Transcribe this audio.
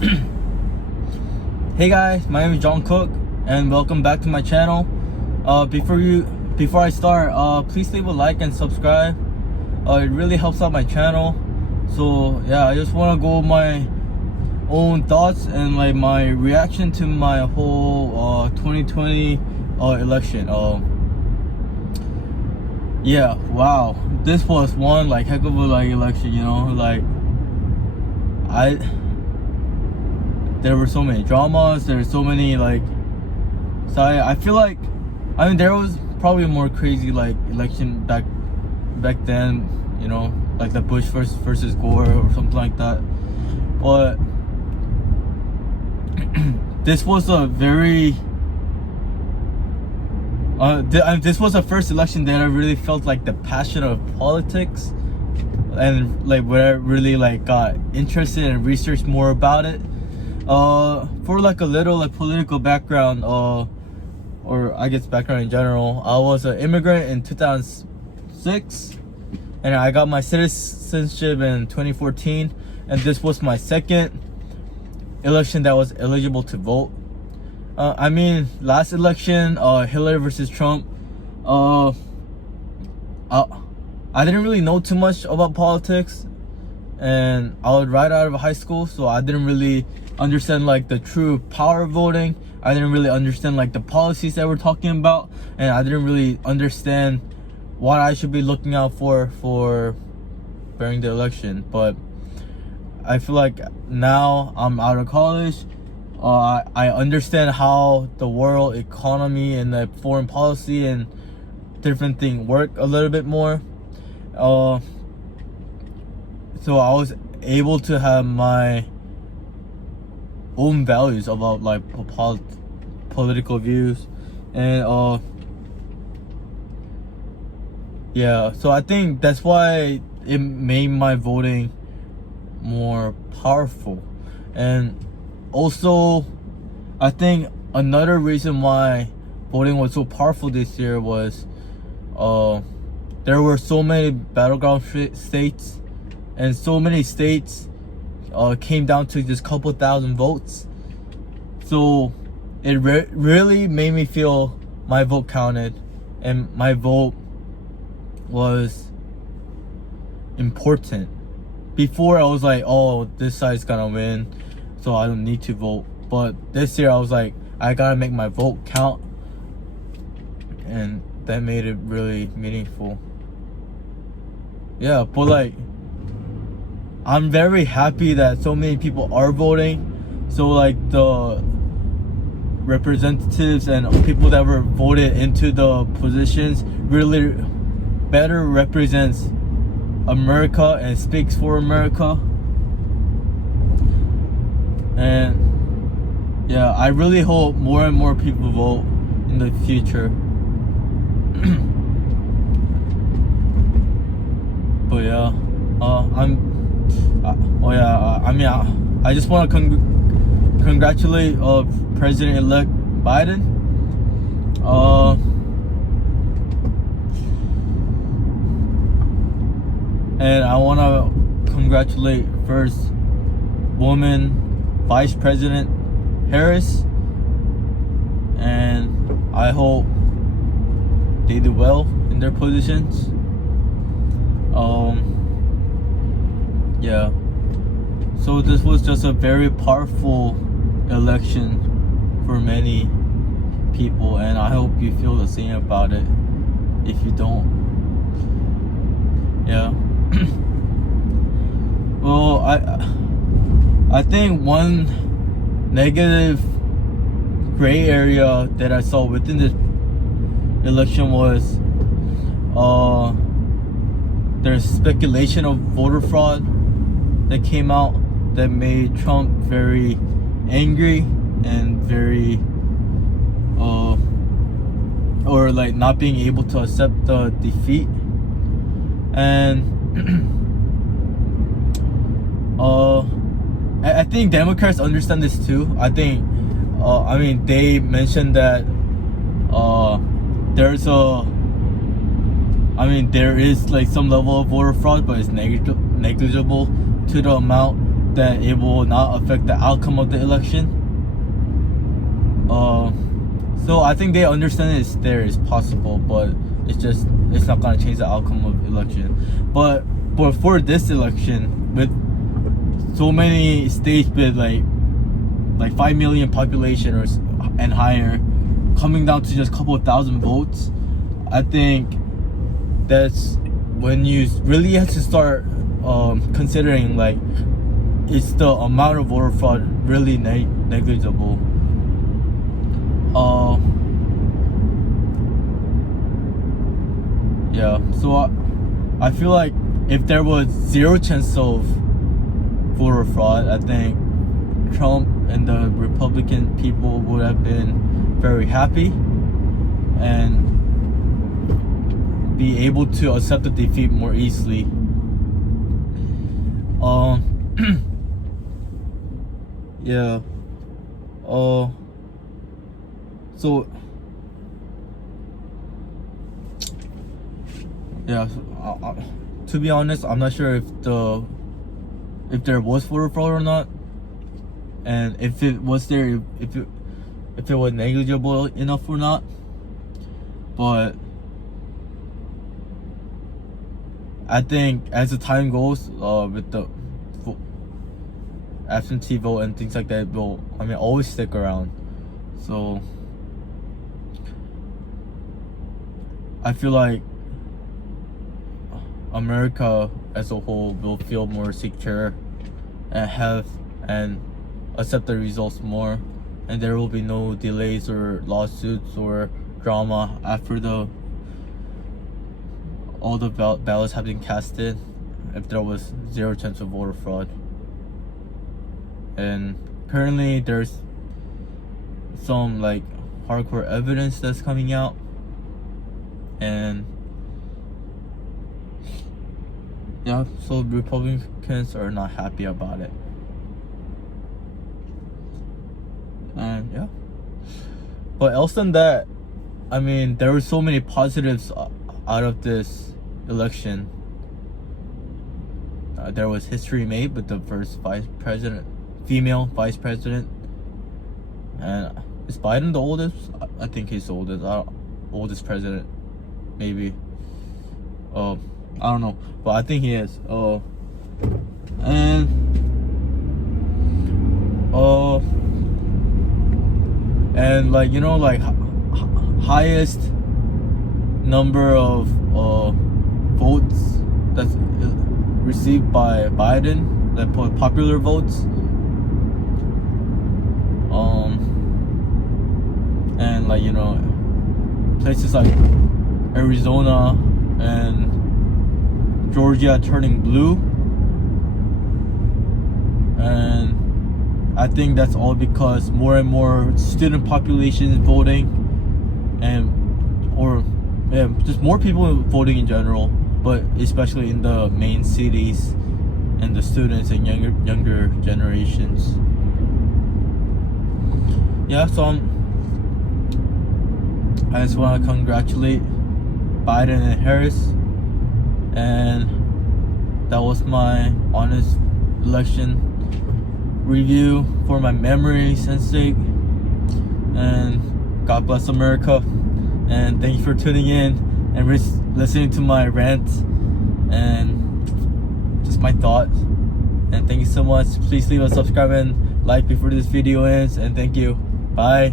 Hey guys, my name is John Cook, and welcome back to my channel. Before I start, please leave a like and subscribe. It really helps out my channel. So yeah, I just want to go over my own thoughts and like my reaction to my whole 2020 election. Yeah, wow, this was one like heck of a election. There were so many dramas. There were so many so I feel like, there was probably a more crazy election back then, like the Bush versus Gore or something like that. But this was a very this was the first election that I really felt like the passion of politics, and where I really got interested and researched more about it. For a little political background, or I guess background in general, I was an immigrant in 2006, and I got my citizenship in 2014, and this was my second election that was eligible to vote. Last election, Hillary versus Trump, I didn't really know too much about politics, and I was right out of high school, so I didn't really understand the true power of voting. I didn't really understand the policies that we're talking about, and I didn't really understand what I should be looking out for during the election. But I feel like now I'm out of college, I understand how the world economy and the foreign policy and different things work a little bit more. So I was able to have my own values about political views, and yeah, so I think that's why it made my voting more powerful. And also, I think another reason why voting was so powerful this year was there were so many battleground states, and so many states came down to just a couple thousand votes. So it really made me feel my vote counted, and my vote was important. Before I was like, oh, this side's gonna win, so I don't need to vote. But this year I was like, I gotta make my vote count, and that made it really meaningful. Yeah, but I'm very happy that so many people are voting. So the representatives and people that were voted into the positions really better represents America and speaks for America. And yeah, I really hope more and more people vote in the future. But yeah, I just want to congratulate President-elect Biden. And I want to congratulate first woman Vice President Harris, and I hope they do well in their positions. Yeah, so this was just a very powerful election for many people, and I hope you feel the same about it. If you don't, yeah. Well, I think one negative gray area that I saw within this election was there's speculation of voter fraud that came out that made Trump very angry and very or not being able to accept the defeat. And I think Democrats understand this too. I think they mentioned that there is some level of voter fraud, but it's negligible to the amount that it will not affect the outcome of the election. So I think they understand it's possible, but it's not gonna change the outcome of election. But for this election, with so many states with like 5 million population and higher, coming down to just a couple of thousand votes, I think that's when you really have to start considering, like, is the amount of voter fraud really negligible? Yeah, so I feel like if there was zero chance of voter fraud, I think Trump and the Republican people would have been very happy and be able to accept the defeat more easily. Yeah. So yeah, to be honest, I'm not sure if there was voter fraud or not, and if it was there, if it was negligible enough or not. But I think as the time goes, with the absentee vote and things like that will, always stick around. So I feel like America as a whole will feel more secure and accept the results more, and there will be no delays or lawsuits or drama after all the ballots have been casted, if there was zero chance of voter fraud. And currently there's some like hardcore evidence that's coming out, and yeah, so Republicans are not happy about it. And yeah, but else than that, there were so many positives out of this election. There was history made with the first female vice president, and is Biden the oldest? I think he's the oldest president, maybe. I don't know, but I think he is. And like, highest number of votes that's received by Biden, like popular votes. And like, places like Arizona and Georgia turning blue, and I think that's all because more and more student population is voting, just more people voting in general, but especially in the main cities and the students and younger generations. Yeah, so I just want to congratulate Biden and Harris, and that was my honest election review for my memory's sake. And God bless America, and thank you for tuning in and listening to my rant and just my thoughts. And thank you so much. Please leave a subscribe and like before this video ends, and thank you. Bye.